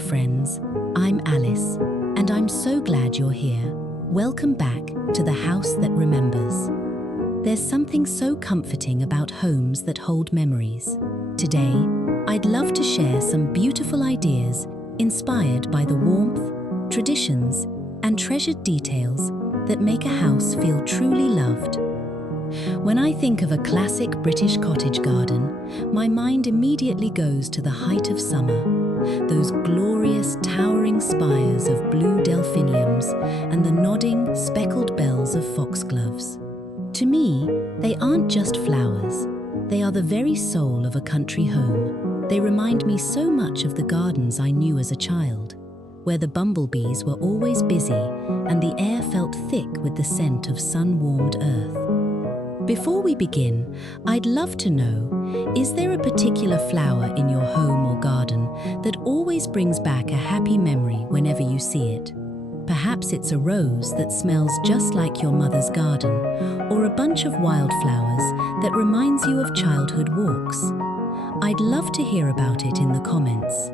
friends. I'm Alice, and I'm so glad you're here. Welcome back to the house that remembers. There's something so comforting about homes that hold memories. Today, I'd love to share some beautiful ideas inspired by the warmth, traditions, and treasured details that make a house feel truly loved. When I think of a classic British cottage garden, my mind immediately goes to the height of summer, those glorious towering spires of blue delphiniums and the nodding, speckled bells of foxgloves. To me, they aren't just flowers. They are the very soul of a country home. They remind me so much of the gardens I knew as a child, where the bumblebees were always busy and the air felt thick with the scent of sun-warmed earth. Before we begin, I'd love to know, is there a particular flower in your home or garden that always brings back a happy memory whenever you see it? Perhaps it's a rose that smells just like your mother's garden, or a bunch of wildflowers that reminds you of childhood walks. I'd love to hear about it in the comments.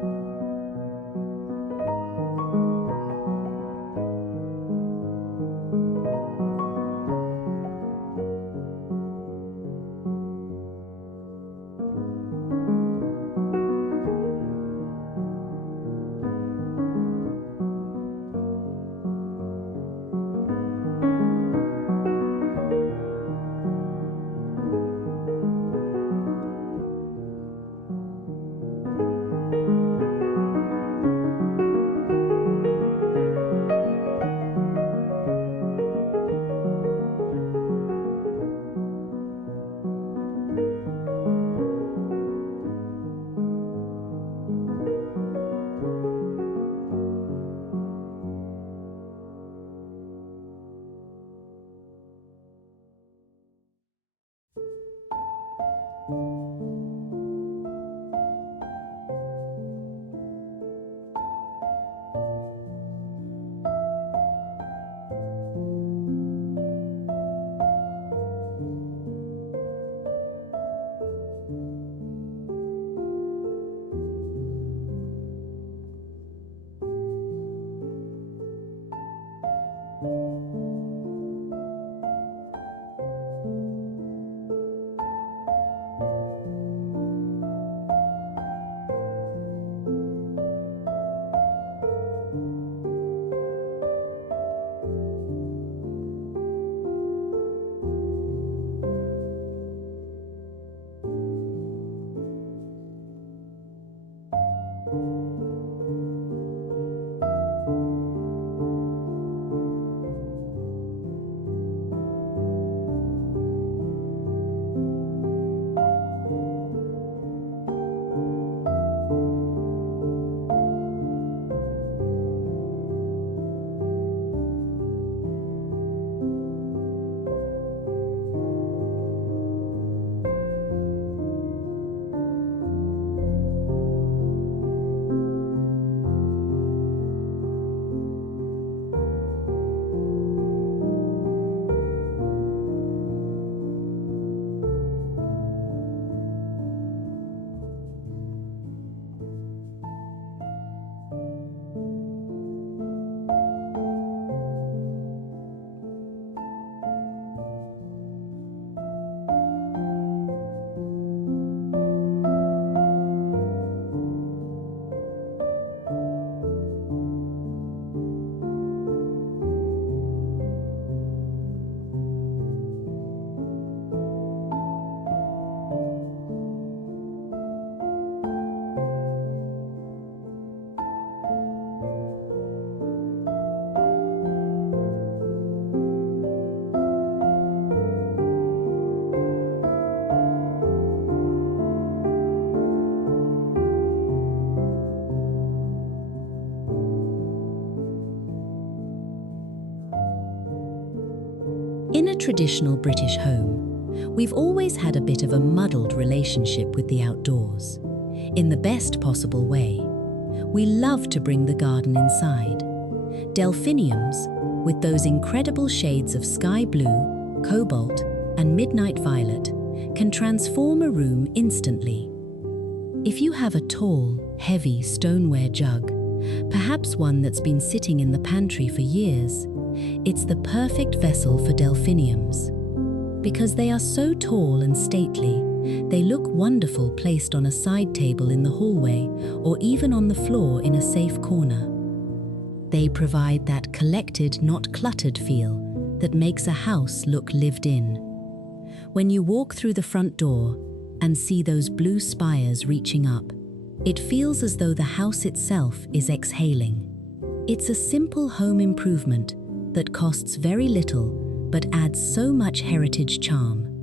In a traditional British home, we've always had a bit of a muddled relationship with the outdoors. In the best possible way, we love to bring the garden inside. Delphiniums, with those incredible shades of sky blue, cobalt, and midnight violet, can transform a room instantly. If you have a tall, heavy stoneware jug, perhaps one that's been sitting in the pantry for years. It's the perfect vessel for delphiniums. Because they are so tall and stately, they look wonderful placed on a side table in the hallway or even on the floor in a safe corner. They provide that collected, not cluttered feel that makes a house look lived in. When you walk through the front door and see those blue spires reaching up, it feels as though the house itself is exhaling. It's a simple home improvement that costs very little but adds so much heritage charm.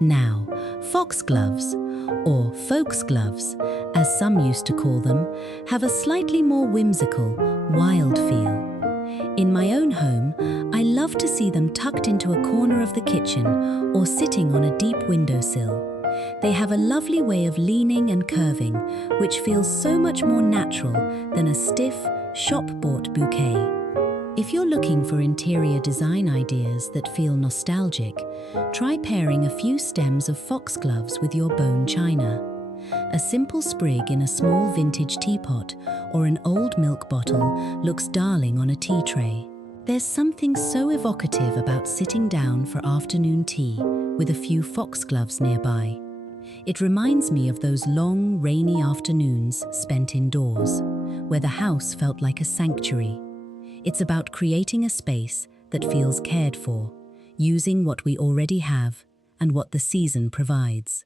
Now, foxgloves, or folksgloves, as some used to call them, have a slightly more whimsical, wild feel. In my own home, I love to see them tucked into a corner of the kitchen or sitting on a deep windowsill. They have a lovely way of leaning and curving, which feels so much more natural than a stiff, shop-bought bouquet. If you're looking for interior design ideas that feel nostalgic, try pairing a few stems of foxgloves with your bone china. A simple sprig in a small vintage teapot or an old milk bottle looks darling on a tea tray. There's something so evocative about sitting down for afternoon tea with a few foxgloves nearby. It reminds me of those long, rainy afternoons spent indoors, where the house felt like a sanctuary. It's about creating a space that feels cared for, using what we already have and what the season provides.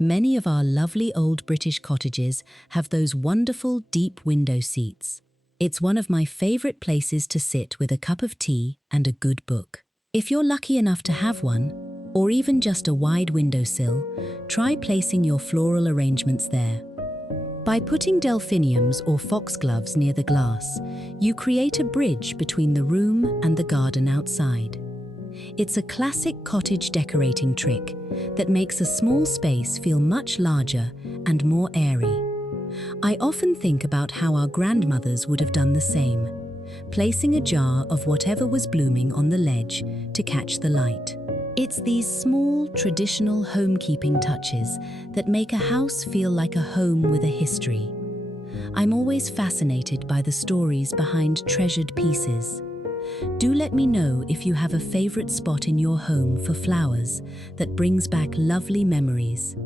Many of our lovely old British cottages have those wonderful deep window seats. It's one of my favourite places to sit with a cup of tea and a good book. If you're lucky enough to have one, or even just a wide windowsill, try placing your floral arrangements there. By putting delphiniums or foxgloves near the glass, you create a bridge between the room and the garden outside. It's a classic cottage decorating trick that makes a small space feel much larger and more airy. I often think about how our grandmothers would have done the same, placing a jar of whatever was blooming on the ledge to catch the light. It's these small, traditional homekeeping touches that make a house feel like a home with a history. I'm always fascinated by the stories behind treasured pieces. Do let me know if you have a favorite spot in your home for flowers that brings back lovely memories.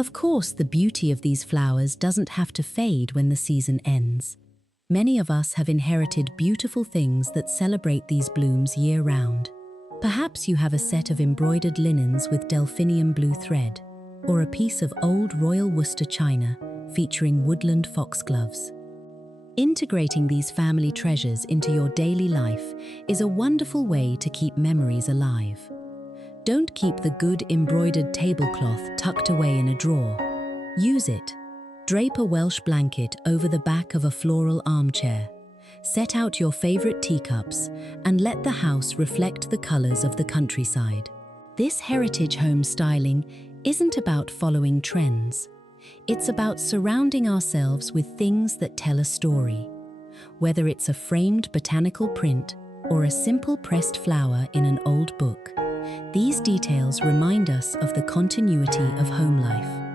Of course, the beauty of these flowers doesn't have to fade when the season ends. Many of us have inherited beautiful things that celebrate these blooms year-round. Perhaps you have a set of embroidered linens with delphinium blue thread, or a piece of old Royal Worcester china featuring woodland foxgloves. Integrating these family treasures into your daily life is a wonderful way to keep memories alive. Don't keep the good embroidered tablecloth tucked away in a drawer. Use it. Drape a Welsh blanket over the back of a floral armchair. Set out your favorite teacups and let the house reflect the colors of the countryside. This heritage home styling isn't about following trends. It's about surrounding ourselves with things that tell a story. Whether it's a framed botanical print or a simple pressed flower in an old book, these details remind us of the continuity of home life.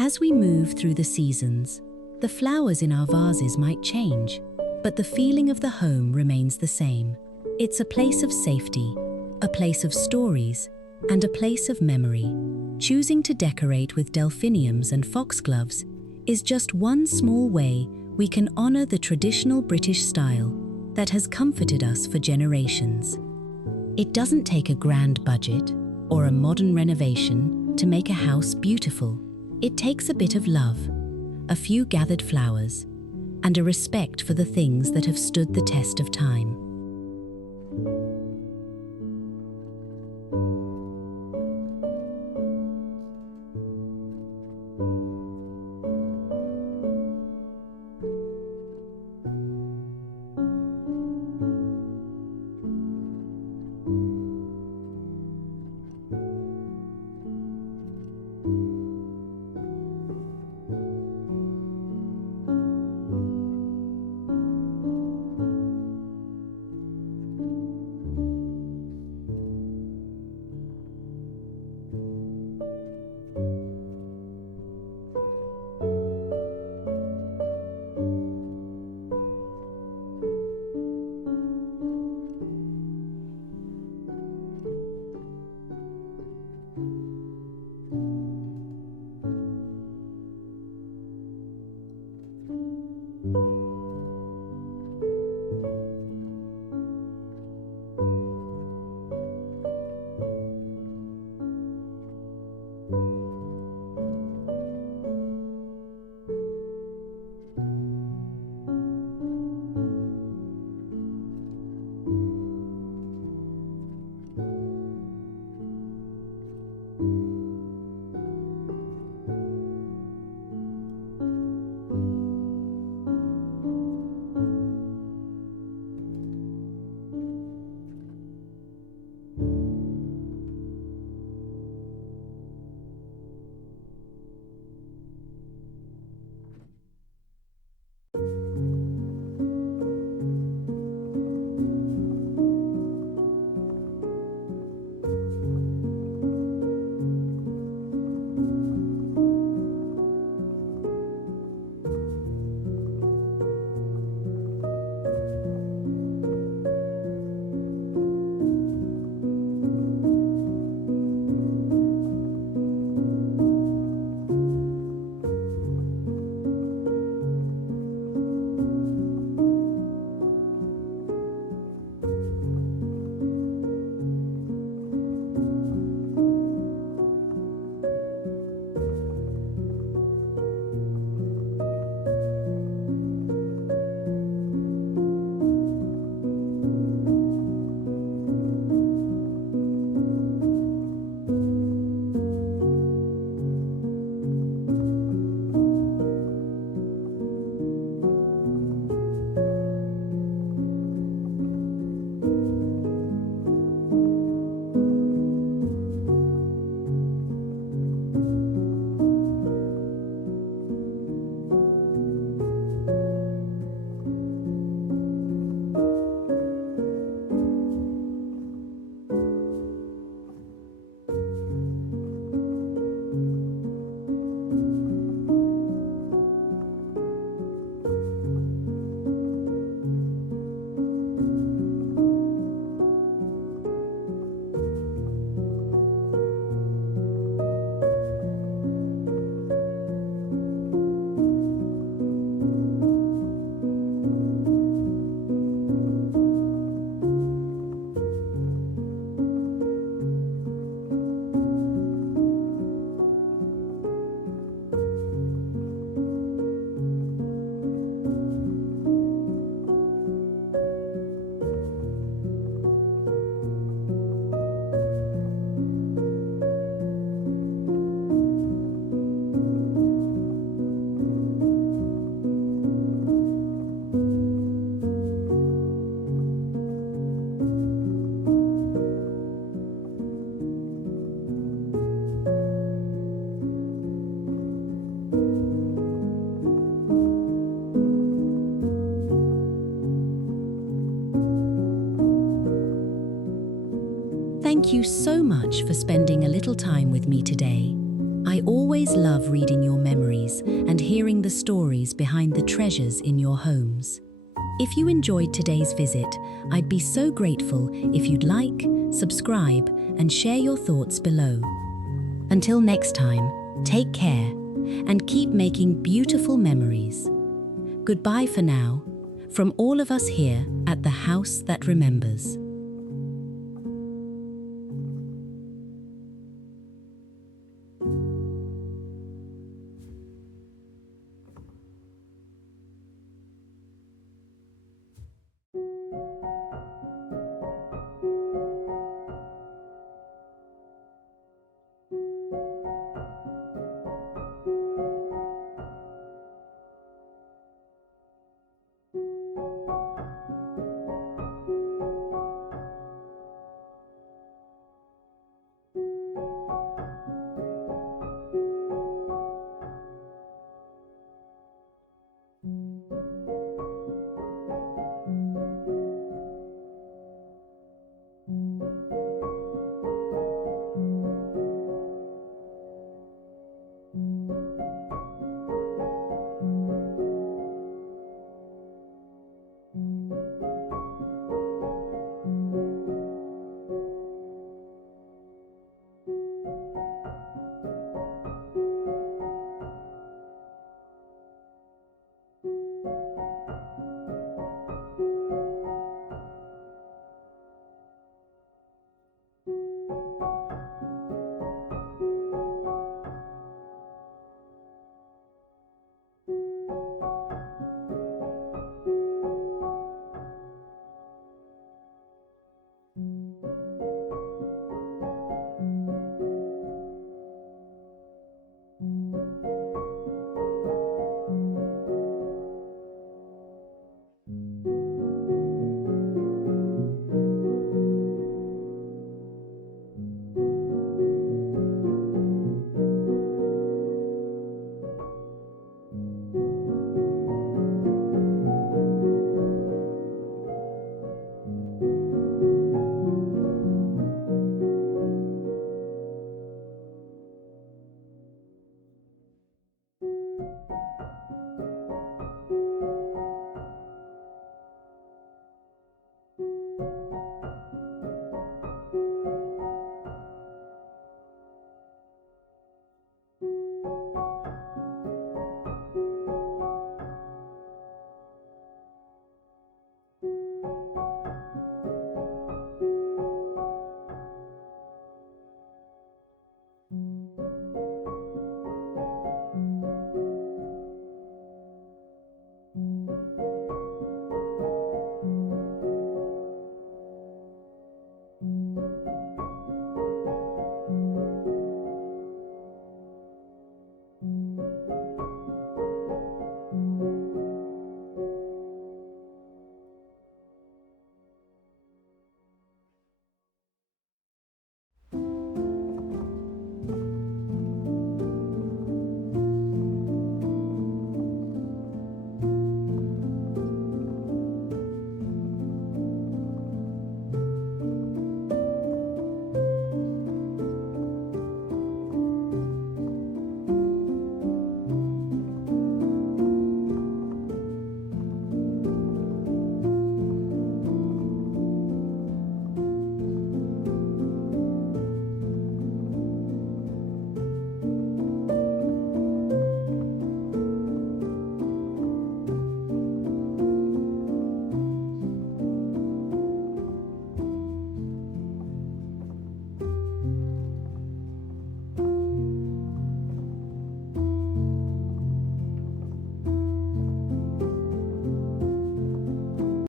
As we move through the seasons, the flowers in our vases might change, but the feeling of the home remains the same. It's a place of safety, a place of stories, and a place of memory. Choosing to decorate with delphiniums and foxgloves is just one small way we can honor the traditional British style that has comforted us for generations. It doesn't take a grand budget or a modern renovation to make a house beautiful. It takes a bit of love, a few gathered flowers, and a respect for the things that have stood the test of time. Thank you so much for spending a little time with me today. I always love reading your memories and hearing the stories behind the treasures in your homes. If you enjoyed today's visit, I'd be so grateful if you'd like, subscribe, and share your thoughts below. Until next time, take care and keep making beautiful memories. Goodbye for now, from all of us here at the House That Remembers.